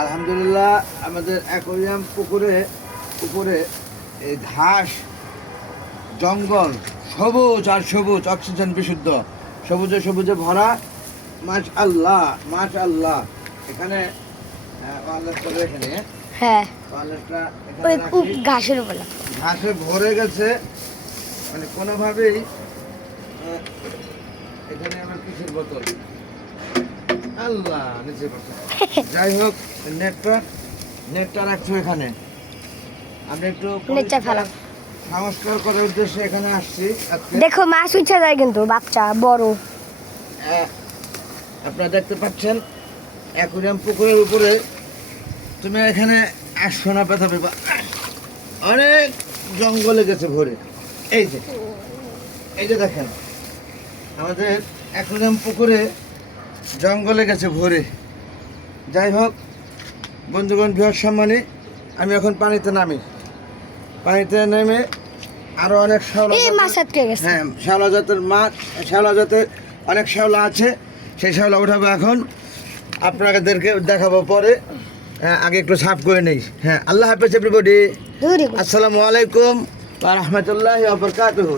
আলহামদুলিল্লাহ আমাদের অ্যাকোয়ারিয়াম পুকুরে উপরে এই ঘাস জঙ্গল সবুজ আর সবুজ অক্সিজেন বিশুদ্ধ সবুজে সবুজে ভরা মাশআল্লাহ এখানে এখানে হ্যাঁ ওই এখানে ঘাসের উপরে ঘাসে ভরে গেছে মানে কোনোভাবেই এখানে আমার কিসের বোতল আল্লাহ নিচে পড়ছে যাই হোক নেটটা রাখছো এখানে আমি একটু নেটটা ফেলা সংস্কার করার উদ্দেশ্যে এখানে আসছি আজকে দেখো মাছ উঠে যায় কিন্তু বাচ্চা বড় আপনারা দেখতে পাচ্ছেন অ্যাকোয়ারিয়াম পুকুরের উপরে তুমি এখানে আসছো না ব্যথা পেবা অনেক জঙ্গলে গেছে ভরে এই যে দেখেন আমাদের অ্যাকোয়ারিয়াম পুকুরে জঙ্গলে গেছে ভরে যাই হোক বন্ধুগণ বৃহৎ সম্মানী আমি এখন পানিতে নেমে আরো অনেক শ্যাওলা জাতের মাছ শ্যাওলা জাতের অনেক শ্যাওলা আছে সেই শ্যাওলা উঠাবো এখন আপনাদেরকে দেখাবো পরে আগে একটু সাফ করে নেই আল্লাহ হাফেজ এভরিবডি আসসালামু আলাইকুম ওয়া রাহমাতুল্লাহি ওয়া বারাকাতুহু।